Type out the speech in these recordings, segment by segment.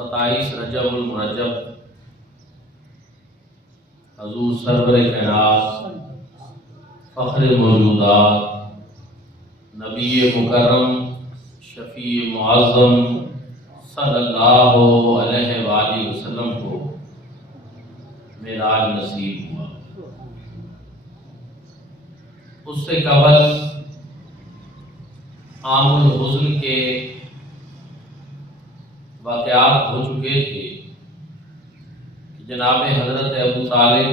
27 رجب المرجب حضور سرور کائنات فخر موجودات نبی مکرم شفیع معظم صلی اللہ علیہ وآلہ وسلم کو معراج نصیب ہوا۔ اس سے قبل عام الحزن کے واقعات ہو چکے تھے کہ جناب حضرت ابو طالب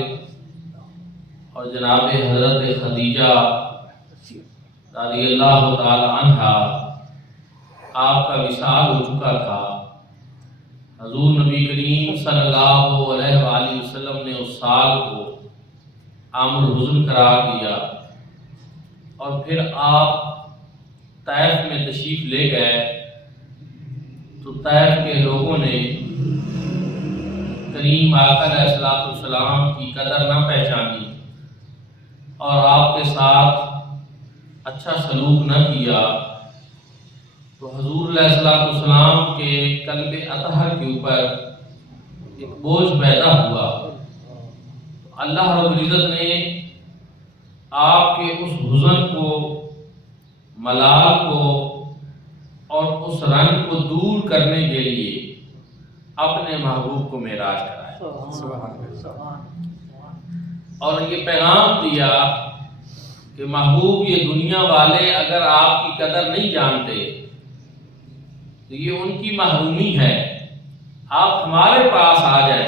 اور جناب حضرت خدیجہ رضی اللہ تعالی عنہا آپ کا وصال ہو چکا تھا۔ حضور نبی کریم صلی اللہ علیہ وآلہ وسلم نے اس سال کو عام الحزن قرار دیا اور پھر آپ طائف میں تشریف لے گئے تو طائف کے لوگوں نے کریم آقا علیہ السلام کی قدر نہ پہچانی اور آپ کے ساتھ اچھا سلوک نہ کیا، تو حضور علیہ السلام کے قلب اطہر کے اوپر ایک بوجھ پیدا ہوا۔ اللہ رب العزت نے آپ کے اس حزن کو، ملال کو اور اس رنگ کو دور کرنے کے لیے اپنے محبوب کو معراج کرایا اور یہ پیغام دیا کہ محبوب، یہ دنیا والے اگر آپ کی قدر نہیں جانتے تو یہ ان کی محرومی ہے، آپ ہمارے پاس آ جائیں،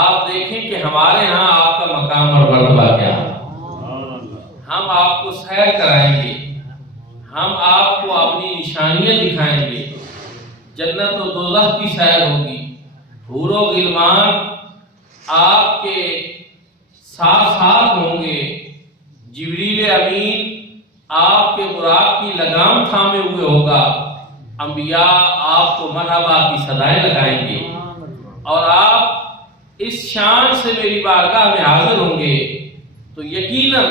آپ دیکھیں کہ ہمارے ہاں آپ کا مقام اور مرتبہ کیا ہے، ہم آپ کو سیر کرائیں گے، ہم آپ کو اپنی نشانیاں دکھائیں گے، جنت و دوزخ کی سیر ہوگی، حور و غلمان آپ کے ساتھ ساتھ ہوں گے، جبریل امین آپ کے براق کی لگام تھامے ہوئے ہوگا، انبیاء آپ کو مرحبا کی صدائیں لگائیں گے اور آپ اس شان سے میری بارگاہ میں حاضر ہوں گے۔ تو یقیناً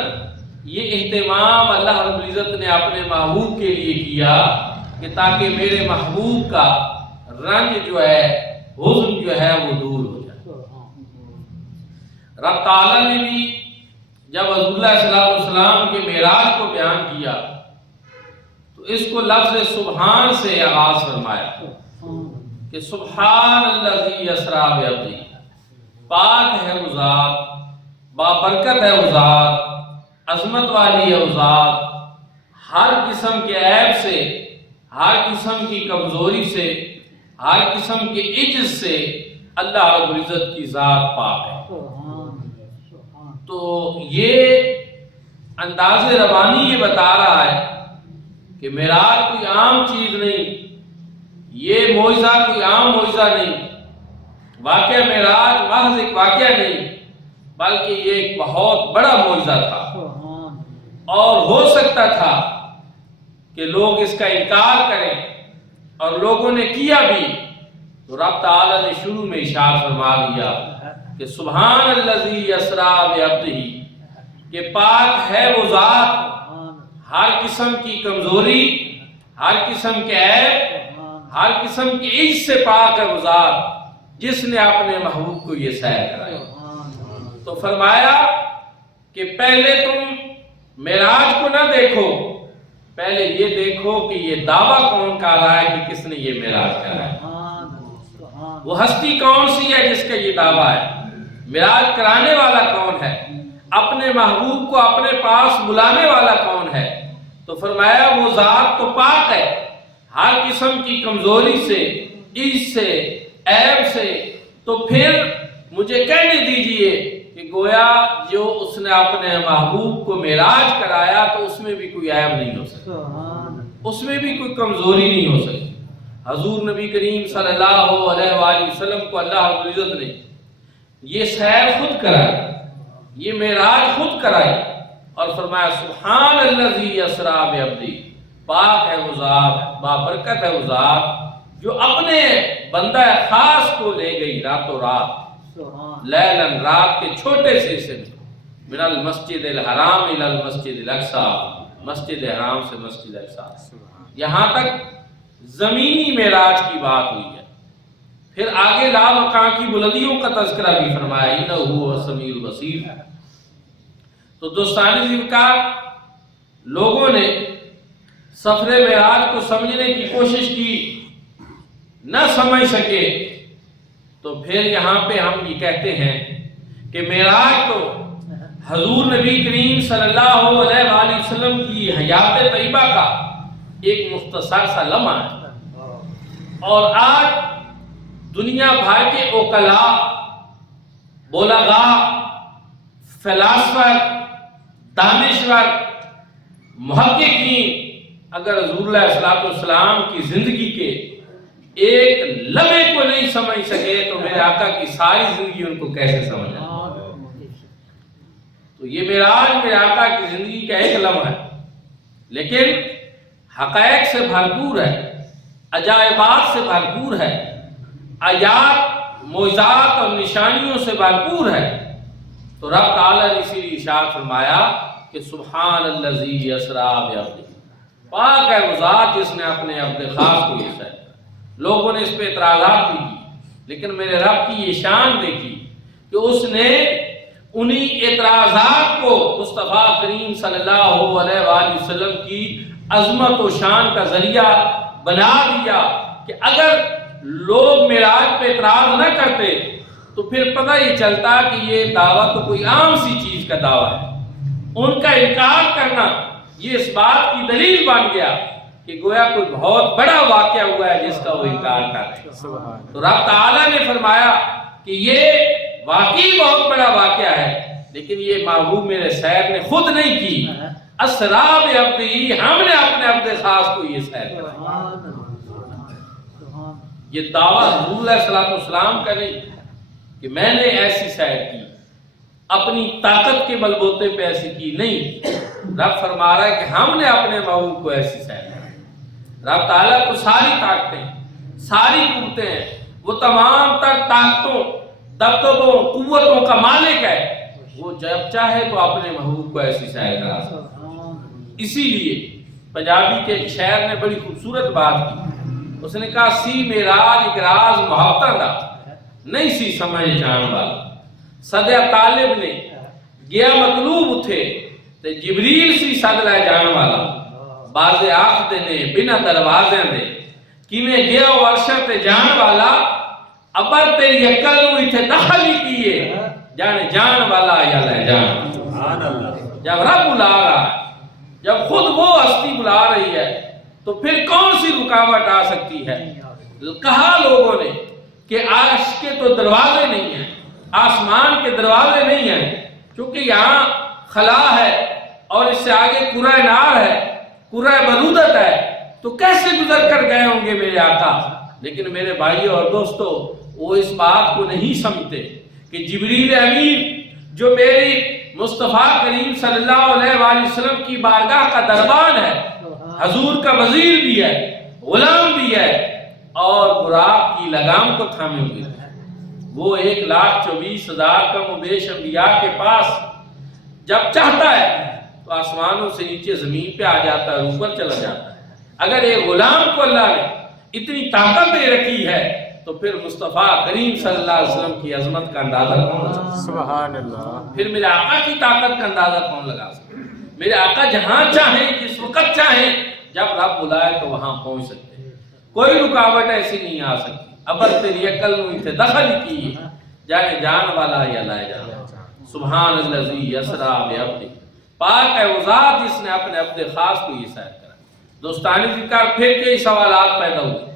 یہ اہتمام اللہ رب العزت نے اپنے محبوب کے لیے کیا کہ تاکہ میرے محبوب کا رنج جو ہے، حزن جو ہے وہ دور ہو جائے۔ رب تعالیٰ نے بھی جب حضور علیہ السلام کے معراج کو بیان کیا تو اس کو لفظ سبحان سے آغاز فرمایا کہ سبحان الذی اسریٰ بعبدہ، پاک ہے وہ ذات، بابرکت ہے وہ ذات، عظمت والی ہے وہ ذات، ہر قسم کے عیب سے، ہر قسم کی کمزوری سے، ہر قسم کے عجز سے اللہ رب العزت کی ذات پاک ہے۔ تو یہ انداز ربانی یہ بتا رہا ہے کہ معراج کوئی عام چیز نہیں، یہ معجزہ کوئی عام معجزہ نہیں، واقعہ معراج محض ایک واقعہ نہیں بلکہ یہ ایک بہت بڑا معجزہ تھا اور ہو سکتا تھا کہ لوگ اس کا انکار کریں اور لوگوں نے کیا بھی، تو رب تعالیٰ نے شروع میں ارشاد فرما دیا کہ سبحان الذی اسریٰ بعبدہ، کہ پاک ہے وہ ذات، ہر قسم کی کمزوری، ہر قسم کے عیب، ہر قسم کی عجز سے پاک ہے وہ ذات جس نے اپنے محبوب کو یہ سیر کرایا۔ تو فرمایا کہ پہلے تم معراج کو نہ دیکھو، پہلے یہ دیکھو کہ یہ دعویٰ کون کر رہا ہے کہ کس نے یہ معراج کرایا، وہ ہستی کون سی ہے جس کا یہ دعویٰ ہے، معراج کرانے والا کون ہے، اپنے محبوب کو اپنے پاس بلانے والا کون ہے۔ تو فرمایا وہ ذات تو پاک ہے ہر قسم کی کمزوری سے، عجز سے، عیب سے، تو پھر مجھے کہنے دیجئے کہ گویا جو اس نے اپنے محبوب کو معراج کرایا تو اس میں بھی کوئی عیب نہیں ہو سکتا، اس میں بھی کوئی کمزوری نہیں ہو سکتی۔ حضور نبی کریم صلی اللہ علیہ وآلہ وسلم کو اللہ رب العزت نے یہ سیر خود کرائی، یہ معراج خود کرائی اور فرمایا سبحان الذی اسریٰ بعبدہ، پاک ہے وہ ذات، بابرکت ہے وہ ذات جو اپنے بندہ خاص کو لے گئی راتوں رات، لیلاً، رات کے چھوٹے سے حصے میں، من المسجد الحرام الی المسجد الاقصی، مسجد حرام سے مسجد اقصی، یہاں تک زمینی معراج کی بات ہوئی ہے۔ پھر آگے لامکان کی بلندیوں کا تذکرہ بھی فرمایا، انہ هو السمیع البصیر۔ تو دوستان ذکر، لوگوں نے سفر معراج کو سمجھنے کی کوشش کی، نہ سمجھ سکے، تو پھر یہاں پہ ہم یہ کہتے ہیں کہ معراج تو حضور نبی کریم صلی اللہ علیہ وآلہ وسلم کی حیات طیبہ کا ایک مختصر سا لمحہ ہے، اور آج دنیا بھر کے عقلاء، بلغاء، فلاسفر، دانشور، محققین اگر حضور علیہ الصلوۃ والسلام کی زندگی کے ایک لمحے کو نہیں سمجھ سکے تو میرے آقا کی ساری زندگی ان کو کیسے سمجھا؟ تو یہ معراج میرے آقا کی زندگی کا ایک لمحہ ہے، لیکن حقائق سے بھرپور ہے، عجائبات سے بھرپور ہے، آیات، معجزات اور نشانیوں سے بھرپور ہے۔ تو رب تعالیٰ نے اسی لیے ارشاد فرمایا کہ سبحان الذی اسریٰ بعبدہ، پاک ہے وہ ذات جس نے اپنے عبد خاص کو یہ سہ۔ لوگوں نے اس پہ اعتراضات بھی کی، لیکن میرے رب کی یہ شان دیکھی کہ اس نے انہی اعتراضات کو مصطفیٰ کریم صلی اللہ علیہ وآلہ وسلم کی عظمت و شان کا ذریعہ بنا دیا کہ اگر لوگ معراج پہ اعتراض نہ کرتے تو پھر پتہ ہی چلتا کہ یہ دعویٰ تو کوئی عام سی چیز کا دعویٰ ہے۔ ان کا انکار کرنا یہ اس بات کی دلیل بن گیا کہ گویا کوئی بہت بڑا واقعہ ہوا ہے جس کا وہ انکار کر رہے ہیں۔ تو رب تعالیٰ نے فرمایا کہ یہ واقعی بہت بڑا واقعہ ہے، لیکن یہ محبوب میرے سیر نے خود نہیں کی، اسریٰ بعبدہ، ہم نے اپنے عبد خاص کو یہ سیر کرایا۔ یہ دعویٰ حضور علیہ الصلوۃ والسلام کا نہیں کہ میں نے ایسی سیر کی، اپنی طاقت کے بلبوتے پہ ایسی کی، نہیں۔ رب فرما رہا ہے کہ ہم نے اپنے محبوب کو ایسی سیر کی۔ رب تعالیٰ کو ساری طاقتیں، ساری قوتیں ہیں، وہ تمام تر طاقتوں، دبدبوں، قوتوں کا مالک ہے، وہ جب چاہے تو اپنے محبوب کو ایسی سیر کرا سکتا ہے۔ اسی لیے پنجابی کے ایک شاعر نے بڑی خوبصورت بات کی، اس نے کہا سی معراج ایک راز محبتاں دا نہیں سی سمجھ جان والا، صدیہ طالب نے گیا مطلوب اتھے تے جبریل سی صد لے جان والا، بازے آخدے نے بنا دروازے دے کیویں گیا ورشہ تے جان والا، ابر تیری عقل نو ایتھے دخل ہی کیے جانے جان والا یا لے جان۔ جب رب بلا رہا ہے، جب خود وہ ہستی بلا رہی ہے تو پھر کون سی رکاوٹ آ سکتی ہے؟ کہا لوگوں نے کہ عرش کے تو دروازے نہیں ہیں، آسمان کے دروازے نہیں ہیں، چونکہ یہاں خلا ہے اور اس سے آگے کرہ نار ہے، کرہ برودت ہے، تو کیسے گزر کر گئے ہوں گے میرے آقا؟ لیکن میرے بھائیوں اور دوستو، وہ اس بات کو نہیں سمجھتے کہ جبریل امین جو میری مصطفیٰ کریم صلی اللہ علیہ وآلہ وسلم کی بارگاہ کا دربان ہے، حضور کا وزیر بھی ہے، غلام بھی ہے، اور براق کی لگام کو تھامے ہوئے ہے، وہ 1,24,000 کم و بیش انبیاء کے پاس جب چاہتا ہے تو آسمانوں سے نیچے زمین پہ آ جاتا ہے، اوپر چلا جاتا ہے۔ اگر ایک غلام کو اللہ نے اتنی طاقت دے رکھی ہے تو پھر مصطفیٰ کریم صلی اللہ علیہ وسلم کی عظمت کا اندازہ کون لگا سکتا؟ سبحان اللہ۔ پھر میرے آقا کی طاقت کا اندازہ کون لگا سکتا؟ میرے آقا جہاں چاہیں، جس وقت چاہیں، جب رب بلائے تو وہاں پہنچ سکتے ہیں، کوئی رکاوٹ ایسی نہیں آ سکتی۔ ابر تیری عقل نو ایتھے دخل ہی کی جانے جان والا یا لائے جان۔ سبحان الذی اسریٰ بعبدہ، پاک ہے وہ ذات جس نے اپنے عبد خاص کو یہ سیر کرا۔ دوستانی ذکر پھر کئی سوالات پیدا ہوئے،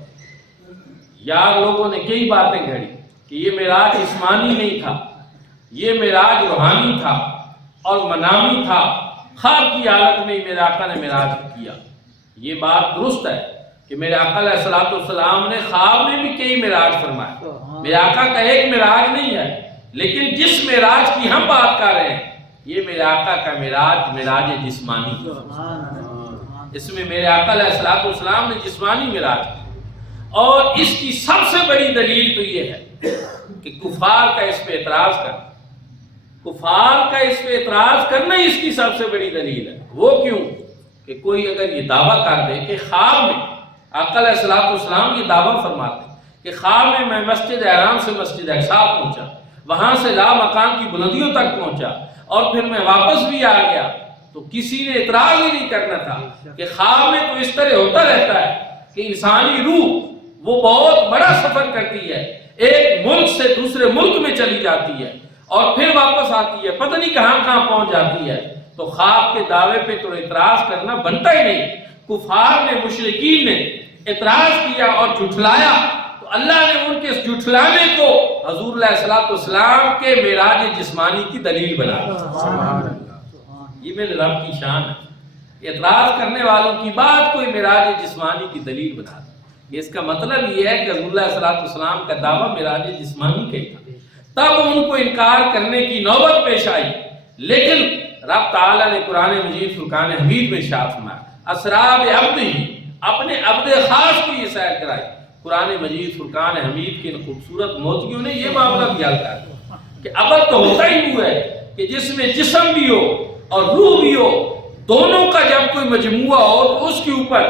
یار لوگوں نے کئی باتیں گھڑی کہ یہ معراج جسمانی نہیں تھا، یہ معراج روحانی تھا اور منامی تھا، خواب کی حالت میں میرے آقا نے معراج کیا۔ یہ بات درست ہے کہ میرے آقا علیہ الصلوۃ والسلام نے خواب میں بھی کئی معراج فرمائے، میرے آقا کا ایک معراج نہیں ہے، لیکن جس معراج کی ہم بات کر رہے ہیں یہ میرے آقا کا معراج، معراج جسمانی، اس میں میرے آقا علیہ الصلوۃ والسلام نے جسمانی معراج کی۔ اور اس کی سب سے بڑی دلیل تو یہ ہے کہ کفار کا اس پہ اعتراض کرنا، کفار کا اس پہ اعتراض کرنا ہی اس کی سب سے بڑی دلیل ہے۔ وہ کیوں کہ کوئی اگر یہ دعویٰ کر دے کہ خواب میں آقا علیہ الصلوۃ والسلام یہ دعویٰ فرماتے ہیں کہ خواب میں مسجد حرام سے مسجد اقصی پہنچا، وہاں سے لا مقام کی بلندیوں تک پہنچا اور پھر میں واپس بھی آ گیا، تو کسی نے اعتراض ہی نہیں کرنا تھا کہ خواب میں تو اس طرح ہوتا رہتا ہے کہ انسانی روح وہ بہت بڑا سفر کرتی ہے، ایک ملک سے دوسرے ملک میں چلی جاتی ہے اور پھر واپس آتی ہے، پتہ نہیں کہاں کہاں پہنچ جاتی ہے، تو خواب کے دعوے پہ تو اعتراض کرنا بنتا ہی نہیں۔ کفار نے، مشرکین نے اعتراض کیا اور جھٹلایا، تو اللہ نے ان کے جھٹلانے کو حضور علیہ السلام کے معراج جسمانی کی دلیل بنایا۔ یہ میرے رب کی شان ہے، اعتراض کرنے والوں کی بات کوئی معراج جسمانی کی دلیل بنا دے۔ اس کا مطلب یہ ہے کہ حضور علیہ السلام کا دعویٰ معراج جسمانی کا ہی تھا، تب ان کو انکار کرنے کی نوبت پیش آئی، لیکن رب تعالیٰ نے قرآن مجید فرقان حمید میں ارشاد فرمایا، اسرا بعبدہ، اپنے عبد خاص کو یہ سیر کرائی۔ قرآن مجید فرقان حمید کے خوبصورت موتیوں نے یہ معاملہ بھی حل کر دیا کہ عبد تو ہوتا ہی وہ ہے کہ جس میں جسم بھی ہو اور روح بھی ہو، دونوں کا جب کوئی مجموعہ ہو تو اس کے اوپر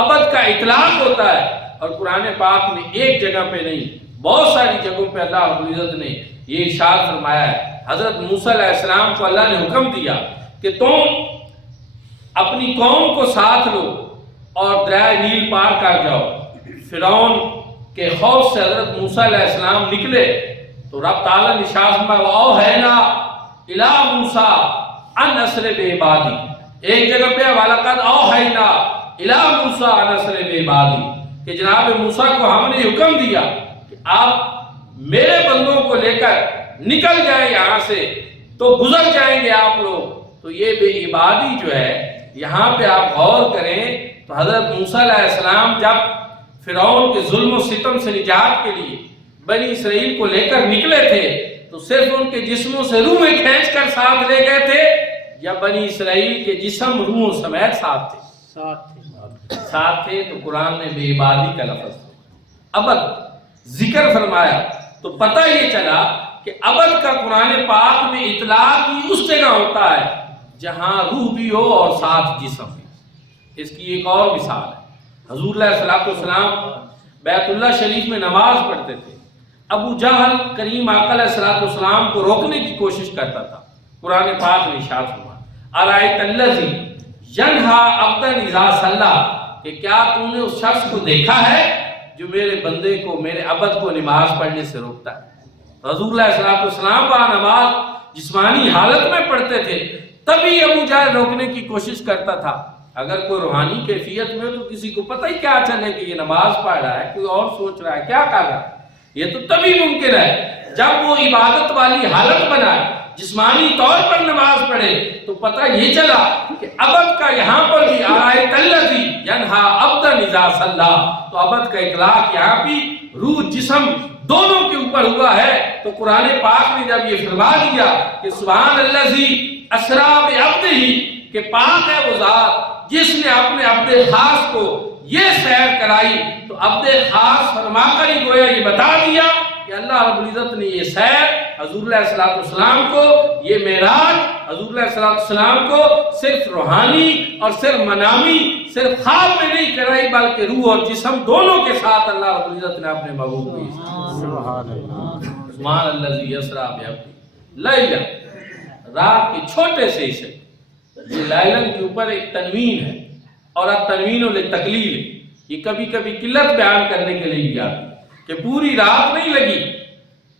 عبد کا اطلاق ہوتا ہے۔ اور قرآن پاک میں ایک جگہ پہ نہیں، بہت ساری جگہوں پہ اللہ رب العزت نے یہ ارشاد فرمایا ہے۔ حضرت موسیٰ علیہ السلام کو اللہ نے حکم دیا کہ تم اپنی قوم کو ساتھ لو اور دریائے نیل پار کر جاؤ۔ فرعون کے خوف سے حضرت موسیٰ علیہ السلام نکلے تو رب تعالیٰ نے ارشاد فرمایا وَأَوْحَيْنَا إِلَىٰ مُوسَىٰ أَنْ أَسْرِ بِعِبَادِي، ایک جگہ پہ وَلَقَدْ أَوْحَيْنَا إِلَىٰ مُوسَىٰ أَنْ أَسْرِ بِعِبَادِي، کہ جناب موسیٰ کو ہم نے حکم دیا کہ آپ میرے بندوں کو لے کر نکل جائیں یہاں سے، تو گزر جائیں گے آپ لوگ۔ تو یہ بے عبادی جو ہے یہاں پہ آپ غور کریں تو حضرت موسیٰ علیہ السلام جب فرعون کے ظلم و ستم سے نجات کے لیے بنی اسرائیل کو لے کر نکلے تھے تو صرف ان کے جسموں سے روحیں کھینچ کر ساتھ لے گئے تھے یا بنی اسرائیل کے جسم روحوں سمیت ساتھ تھے؟ تو قرآن نے بے عبادی کا لفظ عبد ذکر فرمایا تو پتہ یہ چلا کہ عبد کا قرآن پاک میں اطلاق ہی اس جگہ ہوتا ہے جہاں روح بھی ہو اور ساتھ جسم بھی۔ اس کی ایک اور مثال ہے، حضور علیہ السلام بیت اللہ شریف میں نماز پڑھتے تھے، ابو جہل کریم آقا علیہ السلام کو روکنے کی کوشش کرتا تھا۔ قرآن پاک نے ارشاد فرمایا ارائیت الذی ینہا عبدا اذا صلی، کہ کیا تم نے اس شخص کو دیکھا ہے جو میرے بندے کو، میرے عبد کو نماز پڑھنے سے روکتا ہے؟ حضور علیہ السلام وہاں نماز جسمانی حالت میں پڑھتے تھے، تبھی ابو جہل روکنے کی کوشش کرتا تھا۔ اگر کوئی روحانی کیفیت میں تو کسی کو پتہ ہی کیا چلے کہ یہ نماز پڑھ رہا ہے، کوئی اور سوچ رہا ہے، کیا کر رہا ہے؟ یہ تو تبھی ممکن ہے جب وہ عبادت والی حالت بنائے، جسمانی طور پر نماز پڑھے، تو پتہ یہ چلا کہ عبد کا یہاں پر بھی آیت الذی ینہا عبدا اذا صلی، تو عبد کا اطلاق یہاں بھی روح جسم دونوں کے اوپر ہوا ہے۔ تو قرآن پاک نے جب یہ فرما دیا کہ سبحان الذی اسری بعبدہ، کہ پاک ہے وہ ذات جس نے اپنے عبد خاص کو یہ سیر کرائی، تو عبد خاص فرما کر ہی گویا یہ بتا دیا کہ اللہ رب العزت نے یہ سیر حضور علیہ السلام کو، یہ معراج حضور علیہ السلام کو صرف روحانی اور صرف منامی، صرف خواب میں نہیں کرائی، بلکہ روح اور جسم دونوں کے ساتھ اللہ رب العزت نے اپنے محبوب کو سبحان الذی یسری بعبدہ لیلا، رات کے چھوٹے سے حصے، یہ لیلن کے اوپر ایک تنوین ہے اور اب تنوین للتقلیل، یہ کبھی کبھی قلت بیان کرنے کے لیے بھی آتی ہے کہ پوری رات نہیں لگی،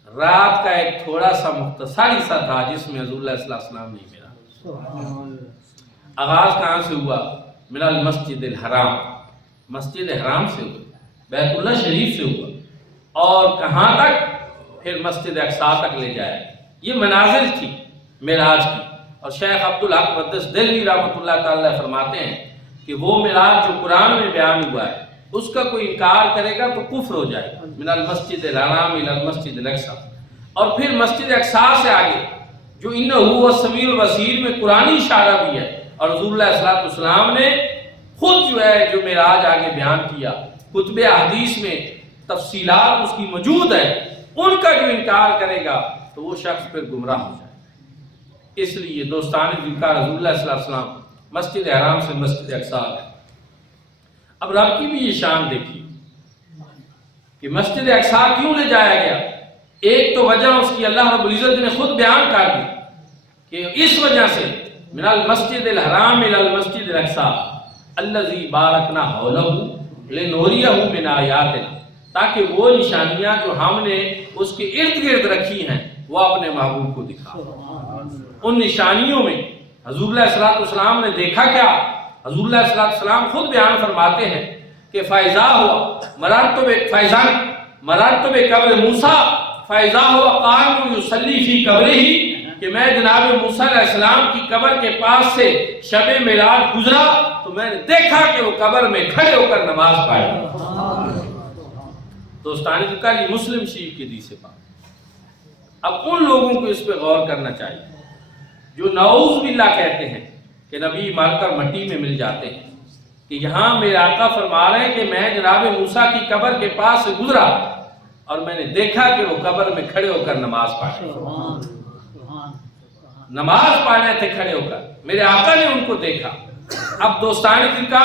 رات کا ایک تھوڑا سا مختصری سا تھا جس میں حضور علیہ السلام نہیں ملا۔ آغاز کہاں سے ہوا؟ من المسجد الحرام، مسجد حرام سے ہوا، بیت اللہ شریف سے ہوا، اور کہاں تک؟ پھر مسجد اقصی تک لے جایا۔ یہ منازل تھی معراج کی، اور شیخ عبدالحق مقدس دہلوی رحمۃ اللہ تعالی فرماتے ہیں کہ وہ معراج جو قرآن میں بیان ہوا ہے اس کا کوئی انکار کرے گا تو کفر ہو جائے گا۔ من المسجد الحرام الی المسجد الاقصی، اور پھر مسجد اقصی سے آگے جو انہ هو السمیع البصیر میں قرآنی اشارہ بھی ہے، اور حضور علیہ السلام نے خود جو ہے جو معراج آگے بیان کیا، کتب احادیث میں تفصیلات اس کی موجود ہیں، ان کا جو انکار کرے گا تو وہ شخص پھر گمراہ ہو جائے۔ اس لیے دوستان ذکر حضور علیہ السلام مسجد حرام سے مسجد اقصی ہے۔ اب رب کی بھی یہ شان دیکھیے کہ مسجد اقصی کیوں لے جایا گیا؟ ایک تو وجہ اس کی اللہ رب العزت نے خود بیان کر دی کہ اس وجہ سے من المسجد الحرام الى المسجد الاقصی الذی بارکنا حولہ لنوریہ من آیاتنا، تاکہ وہ نشانیاں جو ہم نے اس کے ارد گرد رکھی ہیں وہ اپنے محبوب کو دکھا۔ ان نشانیوں میں حضور علیہ الصلوۃ والسلام نے دیکھا کیا؟ حضور علیہ الصلوۃ والسلام خود بیان فرماتے ہیں کہ فیضا ہوا مررت بقبر موسیٰ فیضا ہوا قائم یصلی فی قبرہ، کہ میں جناب موسیٰ علیہ السلام کی قبر کے پاس سے شب معراج گزرا تو میں نے دیکھا کہ وہ قبر میں کھڑے ہو کر نماز پڑھ رہے۔ دوستانی کا یہ مسلم شریف کی حدیث ہے۔ اب ان لوگوں کو اس پہ غور کرنا چاہیے جو نعوذ باللہ کہتے ہیں کہ نبی مر کر مٹی میں مل جاتے ہیں، کہ یہاں میرے آقا فرما رہے ہیں کہ میں جناب موسیٰ کی قبر کے پاس سے گزرا اور میں نے دیکھا کہ وہ قبر میں کھڑے ہو کر نماز پڑھ رہے تھے کھڑے ہو کر، میرے آقا نے ان کو دیکھا۔ اب دوستان کا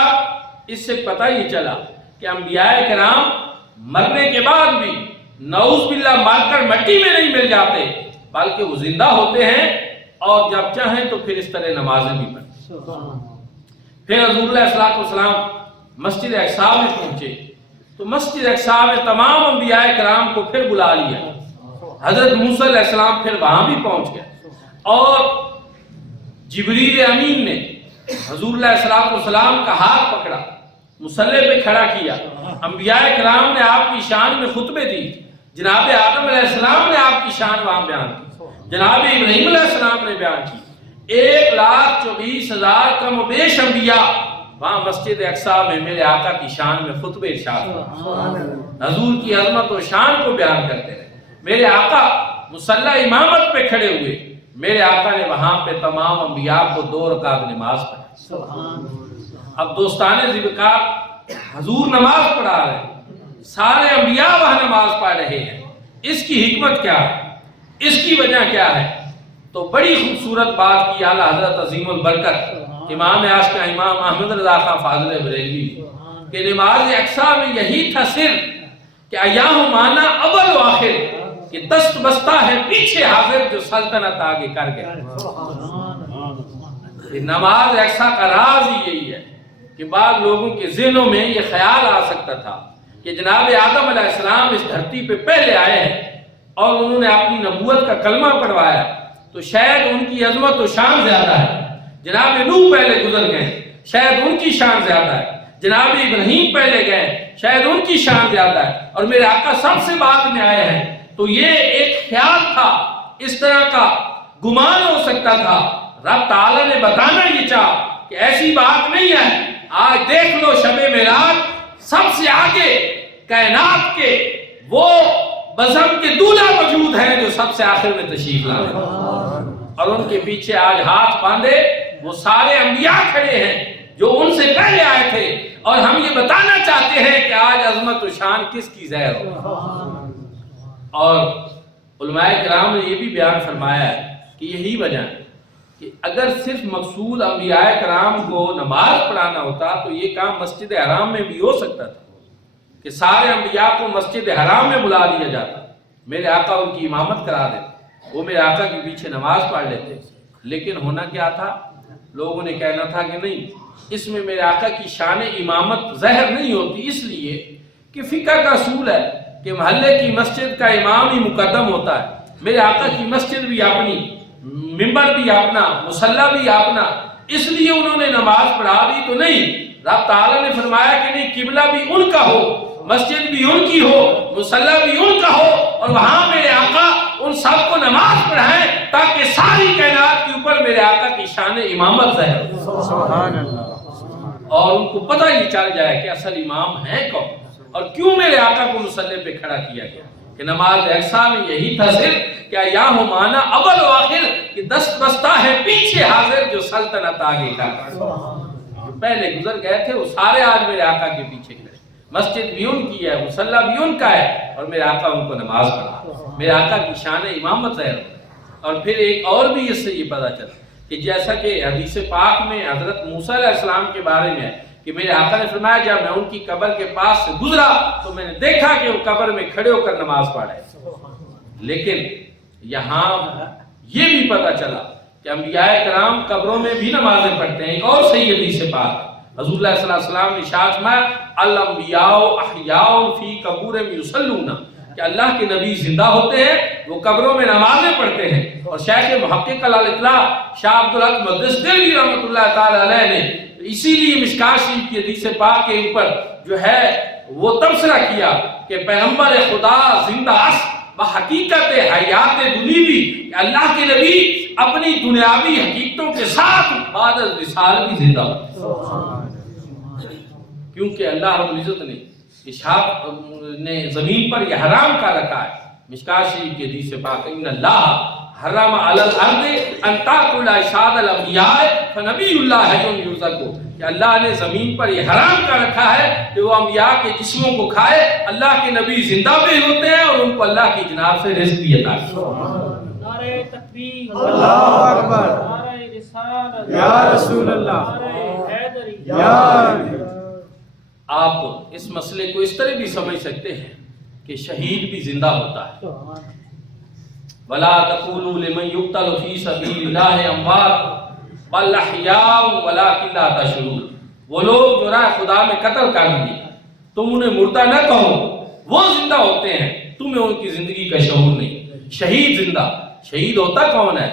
اس سے پتہ ہی چلا کہ انبیاء کرام مرنے کے بعد بھی نعوذ باللہ مر کر مٹی میں نہیں مل جاتے، بلکہ وہ زندہ ہوتے ہیں اور جب چاہیں تو پھر اس طرح نمازیں بھی پڑھتے۔ پھر حضور علیہ الصلوۃ والسلام مسجد اقصی میں پہنچے تو مسجد اقصی میں تمام انبیاء کرام کو پھر بلا لیا۔ حضرت موسیٰ علیہ السلام پھر وہاں بھی پہنچ گئے اور جبریل امین نے حضور علیہ الصلوۃ والسلام کا ہاتھ پکڑا، مصلی پہ کھڑا کیا۔ انبیاء کرام نے آپ کی شان میں خطبے دی، جناب آدم علیہ السلام نے آپ کی شان وہاں بیان کی، جناب ابراہیم علیہ السلام نے بیان کی، 1,24,000 کم و بیش انبیاء وہاں مسجد اقصی میں میرے آقا کی شان میں خطبے ارشاد ہوئے، حضور کی عظمت و شان کو بیان کرتے رہے۔ میرے آقا مصلی امامت پہ کھڑے ہوئے، میرے آقا نے وہاں پہ تمام انبیاء کو 2 رکعت نماز پڑھی۔ اب دوستان ذوالفقار حضور نماز پڑھا رہے ہیں، سارے انبیاء وہاں نماز پڑھ رہے ہیں، اس کی حکمت کیا ہے، اس کی وجہ کیا ہے؟ تو بڑی خوبصورت بات کی اعلیٰ حضرت عظیم البرکت امام عاشقہ امام احمد رضا خان فاضل بریلوی کہ نماز اقصی میں یہی تھا سر کہ ایاہ مانا اول و آخر، کہ دست بستہ ہے پیچھے حاضر جو سلطنت آگے کر گئے۔ نماز اقصی کا راز ہی یہی ہے کہ بعض لوگوں کے ذہنوں میں یہ خیال آ سکتا تھا کہ جناب آدم علیہ السلام اس دھرتی پہ پہلے آئے ہیں اور انہوں نے اپنی نبوت کا کلمہ پڑھوایا تو شاید ان کی عظمت و شان زیادہ ہے، جناب نوح پہلے گزر گئے شاید ان کی شان زیادہ ہے، جناب ابراہیم پہلے گئے شاید ان کی شان زیادہ ہے، اور میرے آقا سب سے بعد میں آئے ہیں۔ تو یہ ایک خیال تھا، اس طرح کا گمان ہو سکتا تھا۔ رب تعالیٰ نے بتانا یہ چاہا کہ ایسی بات نہیں ہے، آج دیکھ لو شب معراج سب سے آگے کائنات کے وہ بزم کے دولہا موجود ہیں جو سب سے آخر میں تشریف لائے، اور ان کے پیچھے آج ہاتھ باندھے وہ سارے انبیاء کھڑے ہیں جو ان سے پہلے آئے تھے، اور ہم یہ بتانا چاہتے ہیں کہ آج عظمت و شان کس کی ظاہر ہو۔ اور علماء کرام نے یہ بھی بیان فرمایا ہے کہ یہی وجہ ہے کہ اگر صرف مقصود انبیاء کرام کو نماز پڑھانا ہوتا تو یہ کام مسجد حرام میں بھی ہو سکتا تھا کہ سارے انبیاء کو مسجد حرام میں بلا لیا جاتا، میرے آقا ان کی امامت کرا دیتے، وہ میرے آقا کے پیچھے نماز پڑھ لیتے۔ لیکن ہونا کیا تھا؟ لوگوں نے کہنا تھا کہ نہیں، اس میں میرے آقا کی شان امامت ظاہر نہیں ہوتی، اس لیے کہ فقہ کا اصول ہے کہ محلے کی مسجد کا امام ہی مقدم ہوتا ہے، میرے آقا کی مسجد بھی اپنی، ممبر بھی اپنا، مصلی بھی اپنا، اس لیے انہوں نے نماز پڑھا دی تو نہیں۔ رب تعالیٰ نے فرمایا کہ نہیں، قبلہ بھی ان کا ہو، مسجد بھی ان کی ہو، مصلی بھی ان کا ہو، اور وہاں میرے آقا ان سب کو نماز پڑھائیں تاکہ ساری کائنات کے اوپر میرے آقا کی شان امامت ظاہر ہو، سبحان اللہ، اور ان کو پتہ یہ چل جائے کہ اصل امام ہے کون اور کیوں میرے آقا کو مصلی پہ کھڑا کیا گیا۔ کہ نماز اقصی میں یہی تھا صرف کہ یا مانا اول و آخر، کہ دست بستہ ہے پیچھے حاضر جو سلطنت آگے کا، جو پہلے گزر گئے تھے وہ سارے آج میرے آقا کے پیچھے کھڑے، مسجد بھی ان کی ہے، مصلی بھی ان کا ہے، اور میرے آقا ان کو نماز پڑھا، میرے آقا کی شان امامت ظاہر ہو۔ اور پھر ایک اور بھی اس سے یہ پتہ چلا کہ جیسا کہ حدیث پاک میں حضرت موسیٰ علیہ السلام کے بارے میں ہے کہ کہ میرے آقا نے فرمایا جب میں ان کی قبر کے پاس سے گزرا تو میں نے دیکھا کہ وہ قبر میں کھڑے ہو کر نماز پڑھ رہے ہیں۔ لیکن یہاں یہ بھی پتہ چلا کہ انبیاء کرام قبروں میں بھی نمازیں پڑھتے ہیں۔ ایک اور صحیح حدیث سے پاک حضور اللہ صلی اللہ علیہ وسلم نے ارشاد فرمایا الانبیاء احیاء فی قبورہم یصلون، کہ اللہ کے نبی زندہ ہوتے ہیں، وہ قبروں میں نمازیں پڑھتے ہیں۔ اور شیخ محقق الاطلاع شاہ عبدالحق مقدس دہلوی رحمۃ اللہ تعالی علیہ نے اسی لیے مشکوٰۃ شریف کی حدیث پاک کے اوپر جو ہے وہ تبصرہ کیا کہ پیغمبر خدا زندہ است بحقیقت حیات دنیوی، کہ اللہ کے نبی اپنی دنیاوی حقیقتوں کے ساتھ بعد از وصال بھی زندہ ہوتے ہیں، کیونکہ اللہ رب العزت نے اسحاق نے زمین پر یہ حرام کا رکھا ہے۔ مشکوٰۃ شریف کی حدیث پاک ان اللہ حرم علی الارض ان تاکل اجساد الانبیاء فنبی اللہ حی یرزق، کہ اللہ نے زمین پر یہ حرام کا رکھا ہے کہ وہ انبیاء کے جسموں کو کھائے، اللہ کے نبی زندہ بھی ہوتے ہیں اور ان کو اللہ کی جناب سے رزق بھی عطا کرتے ہیں۔ نعرہ تکبیر، اللہ اکبر، نعرہ رسالت، یا رسول اللہ، نعرہ حیدری، یا آپ اس مسئلے کو اس طرح بھی سمجھ سکتے ہیں کہ شہید بھی زندہ ہوتا ہے۔ وَلَا تَقُولُوا لِمَنْ يُقْتَلُ فِي سَبِيلِ اللَّهِ أَمْوَاتٌ بَلْ أَحْيَاءٌ وَلَٰكِن لَّا تَشْعُرُونَ، وہ لوگ جو راہ خدا میں قتل کر دیے تم انہیں مردہ نہ کہو، وہ زندہ ہوتے ہیں، تمہیں ان کی زندگی کا شعور نہیں۔ شہید زندہ، شہید ہوتا کون ہے؟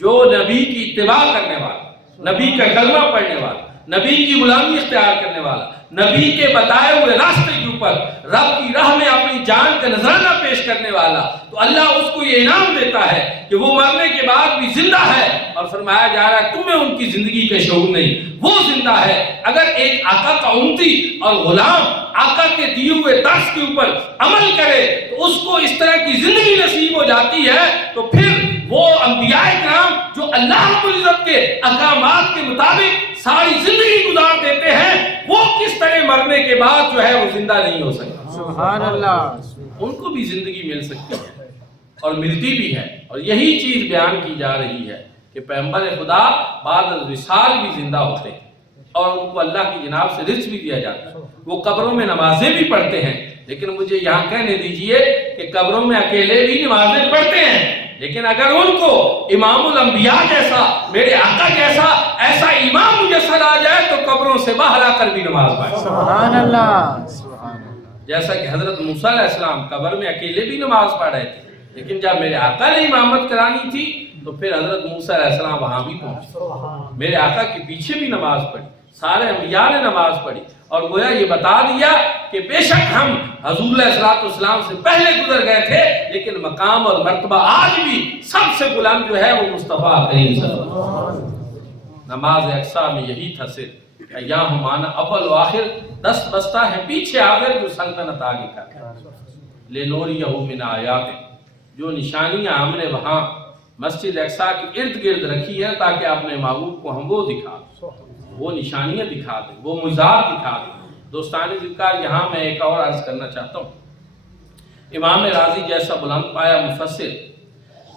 جو نبی کی اتباع کرنے والا، نبی کا کلمہ پڑھنے والا، نبی کی غلامی اختیار کرنے والا، نبی کے بتائے ہوئے راستے کے اوپر رب کی راہ میں اپنی جان کا نذرانہ پیش کرنے والا، تو اللہ اس کو یہ انعام دیتا ہے کہ وہ مرنے کے بعد بھی زندہ ہے، اور فرمایا جا رہا ہے تمہیں ان کی زندگی کا شعور نہیں، وہ زندہ ہے۔ اگر ایک آقا کا امتی اور غلام آقا کے دیے ہوئے درس کے اوپر عمل کرے تو اس کو اس طرح کی زندگی نصیب ہو جاتی ہے، تو پھر وہ انبیاء کرام جو اللہ رب العزت کے احکامات کے مطابق ساری زندگی گزار دیتے ہیں، وہ کس طرح مرنے کے بعد جو ہے وہ زندہ نہیں ہو سکتا؟ سبحان اللہ، ان کو بھی زندگی مل سکتی ہے اور ملتی بھی ہے، اور یہی چیز بیان کی جا رہی ہے کہ پیغمبر خدا بعد از وصال بھی زندہ ہوتے ہیں اور ان کو اللہ کی جناب سے رزق بھی دیا جاتا ہے۔ وہ قبروں میں نمازیں بھی پڑھتے ہیں، لیکن مجھے یہاں کہنے دیجئے کہ قبروں میں اکیلے بھی نمازیں پڑھتے ہیں، لیکن اگر ان کو امام الانبیاء جیسا، میرے آقا جیسا ایسا امام میسر آ جائے تو قبروں سے باہر آ کر بھی نماز پڑھیں۔ سبحان اللہ، سبحان اللہ، جیسا کہ حضرت موسیٰ علیہ السلام قبر میں اکیلے بھی نماز پڑھ رہے تھے، لیکن جب میرے آقا نے امامت کرانی تھی تو پھر حضرت موسیٰ علیہ السلام وہاں بھی پہنچے، میرے آقا کے پیچھے بھی نماز پڑھی، سارے انبیاء نے نماز پڑھی، اور گویا یہ بتا دیا کہ بے شک ہم حضور علیہ السلام سے پہلے گزر گئے تھے، لیکن مقام اور مرتبہ آج بھی سب سے بلند جو ہے وہ مصطفیٰ کریم صلی اللہ علیہ وسلم۔ نماز اقصا میں یہی تھا صرف کہ یا ہمانا اول و آخر، دست بستہ ہے پیچھے آخر جو سلطنت آگے کا لِنُرِيَهُ مِنْ آیَاتِنَا، جو نشانیاں ہم نے وہاں مسجد اقصا کے ارد گرد رکھی ہیں تاکہ اپنے معبود کو ہم وہ دکھا دیں، وہ نشانیاں دکھا دیں، وہ معجزات دکھا دیں۔ دوستان ذکر یہاں میں ایک اور عرض کرنا چاہتا ہوں، امام راضی جیسا بلند پایا مفسر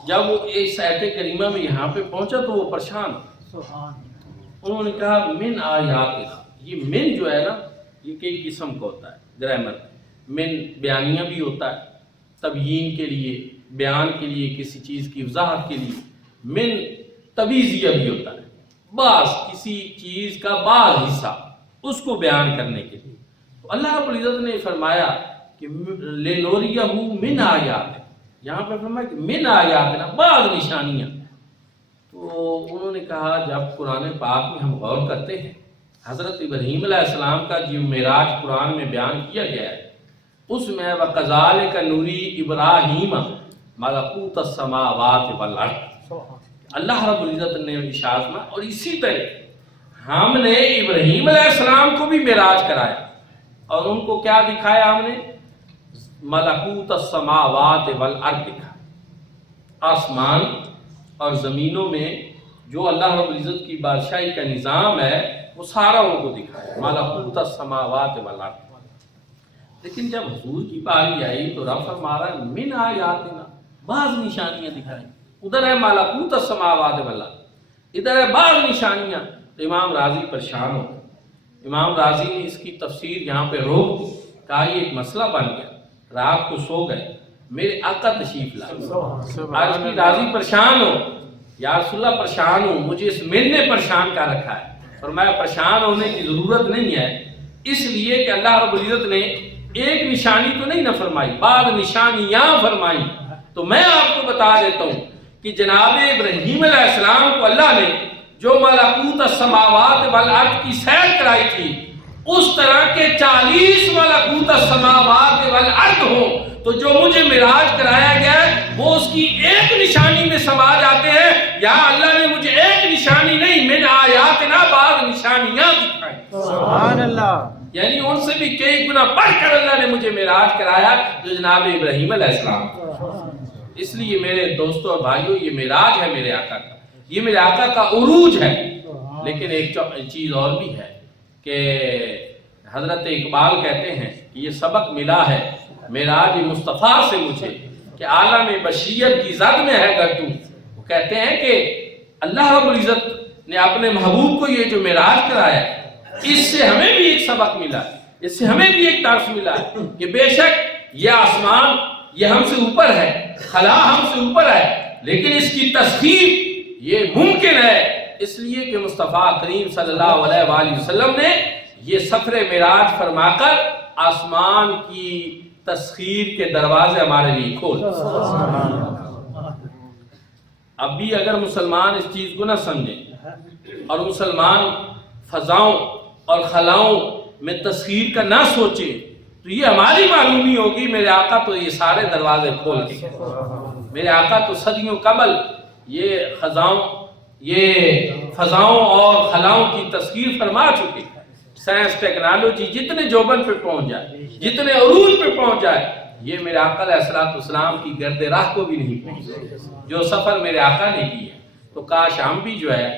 جب وہ اس آیت کریمہ میں یہاں پہ پہنچا تو وہ پریشان، انہوں نے کہا من آیاتنا، یہ من جو ہے نا یہ کئی قسم کا ہوتا ہے گرامر میں، من بیانیہ بھی ہوتا ہے، تبیین کے لیے، بیان کے لیے، کسی چیز کی وضاحت کے لیے، من تبیزیہ بھی ہوتا ہے، بعض کسی چیز کا بعض حصہ اس کو بیان کرنے کے لیے۔ تو اللہ رب العزت نے فرمایا کہ لِنُرِيَهُ مِنْ آیَاتِنَا، یہاں پہ فرمایا کہ من آیاتنا، بعض نشانیاں۔ تو انہوں نے کہا جب قرآن پاک میں ہم غور کرتے ہیں، حضرت ابراہیم علیہ السلام کا جو معراج قرآن میں بیان کیا گیا ہے اس میں وَكَذَلِكَ نُرِي إِبْرَاهِيمَ مَلَكُوتَ السَّمَاوَاتِ وَالْأَرْضِ، اللہ رب العزت نے ارشاد میں، اور اسی طرح ہم نے ابراہیم علیہ السلام کو بھی معراج کرایا اور ان کو کیا دکھایا؟ ہم نے ملکوت السماوات والارض دکھایا، آسمان اور زمینوں میں جو اللہ رب العزت کی بادشاہی کا نظام ہے وہ سارا ان کو دکھایا، ملکوت السماوات والارض۔ لیکن جب حضور کی باری آئی تو رب فرما رہا ہے من آیاتنا، بعض نشانیاں دکھائیں، ادھر ہے ملکوت السماوات والارض، ادھر ہے بعض نشانیاں۔ تو امام راضی پریشان ہو گئے، امام راضی نے اس کی تفسیر یہاں پہ روک دی، کہا یہ ایک مسئلہ بن گیا، رات کو سو گئے، میرے آقا تشریف لائے، آج کی راضی پریشان ہو، یا رسول اللہ پریشان ہوں، مجھے اس مل نے پریشان کر رکھا ہے۔ فرمایا پریشان ہونے کی ضرورت نہیں ہے، اس لیے کہ اللہ رب العزت نے ایک نشانی تو نہیں نہ فرمائی، بعض نشانیاں فرمائی۔ تو میں آپ کو بتا دیتا ہوں کہ جناب ابراہیم علیہ السلام کو اللہ نے جو ملکوت السماوات والارض کی سیر کرائی تھی، اس طرح کے 40 ملکوت السماوات والارض ہو، تو جو مجھے معراج کرایا گیا ہے وہ اس کی ایک نشانی میں سما جاتے ہیں۔ یہاں اللہ نے مجھے ایک نشانی نہیں، من آیاتنا بعض نشانیاں دکھائیں، سبحان اللہ، یعنی ان سے بھی کئی گنا بڑھ کر اللہ نے مجھے معراج کرایا جو جناب ابراہیم علیہ السلام۔ اس لیے میرے دوستوں اور بھائیوں، یہ معراج ہے میرے آقا کا، یہ میرے آقا کا عروج ہے۔ لیکن ایک چیز اور بھی ہے کہ حضرت اقبال کہتے ہیں کہ یہ سبق ملا ہے معراج مصطفیٰ سے مجھے کہ عالم بشریت کی زد میں ہے گر تو۔ وہ کہتے ہیں کہ اللہ رب العزت نے اپنے محبوب کو یہ جو معراج کرایا ہے، اس سے ہمیں بھی ایک سبق ملا ہے، اس سے ہمیں بھی ایک درس ملا ہے کہ بے شک یہ آسمان یہ ہم سے اوپر ہے، خلا ہم سے اوپر ہے، لیکن اس کی تسخیر یہ ممکن ہے اس لیے کہ مصطفیٰ کریم صلی اللہ علیہ وآلہ وسلم نے یہ سفر معراج فرما کر آسمان کی تسخیر کے دروازے ہمارے لیے کھول۔ اب بھی اگر مسلمان اس چیز کو نہ سمجھیں اور مسلمان فضاؤں اور خلاؤں میں تسخیر کا نہ سوچے تو یہ ہماری معلومی ہوگی میرے آقا تو یہ سارے دروازے کھول کے، میرے آقا تو صدیوں قبل یہ فضاؤں اور خلاؤں کی تسخیر فرما چکے۔ سائنس ٹیکنالوجی جتنے جوبن پہ پہنچ جائے، جتنے عروج پہ پہنچ جائے، یہ میرے آقا علیہ السلام کی گرد راہ کو بھی نہیں پہنچ جو سفر میرے آقا نے کی ہے۔ تو کاش ہم بھی جو ہے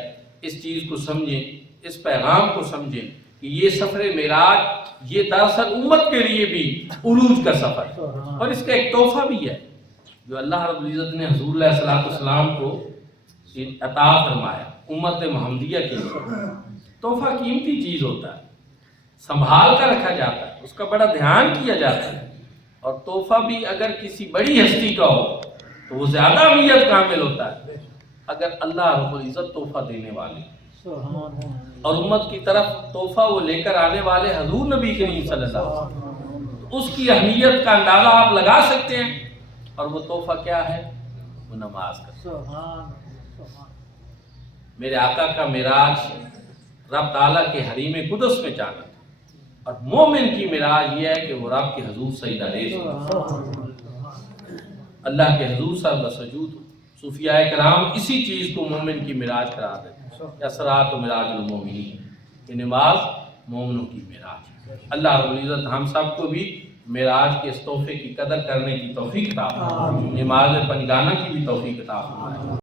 اس چیز کو سمجھیں، اس پیغام کو سمجھیں کہ یہ سفر معراج یہ دراصل امت کے لیے بھی عروج کا سفر ہے، اور اس کا ایک تحفہ بھی ہے جو اللہ رب العزت نے حضور علیہ السلام کو عطا فرمایا امت محمدیہ کے لیے۔ تحفہ قیمتی چیز ہوتا ہے، سنبھال کر رکھا جاتا ہے، اس کا بڑا دھیان کیا جاتا ہے، اور تحفہ بھی اگر کسی بڑی ہستی کا ہو تو وہ زیادہ اہمیت کامل ہوتا ہے۔ اگر اللہ رب العزت تحفہ دینے والے اور امت کی طرف تحفہ وہ لے کر آنے والے حضور نبی کریم صلی اللہ علیہ وسلم، تو اس کی اہمیت کا اندازہ آپ لگا سکتے ہیں۔ اور وہ تحفہ کیا ہے؟ وہ نماز کا۔ میرے آقا کا معراج رب تعالیٰ کے حریم قدس میں جانا تھا، اور مومن کی معراج یہ ہے کہ وہ رب کے حضور سجدہ ریز ہو، اللہ کے حضور سجدہ سجود ہو۔ صوفیاء کرام اسی چیز کو مومن کی معراج قرار دیتے ہیں، اسراء و معراج المومنین، یہ نماز مومنوں کی معراج ہے۔ اللہ رب العزت ہم سب کو بھی معراج کے اس تحفے کی قدر کرنے کی توفیق عطا فرمائے، نماز پنجگانہ کی بھی توفیق عطا فرمائے۔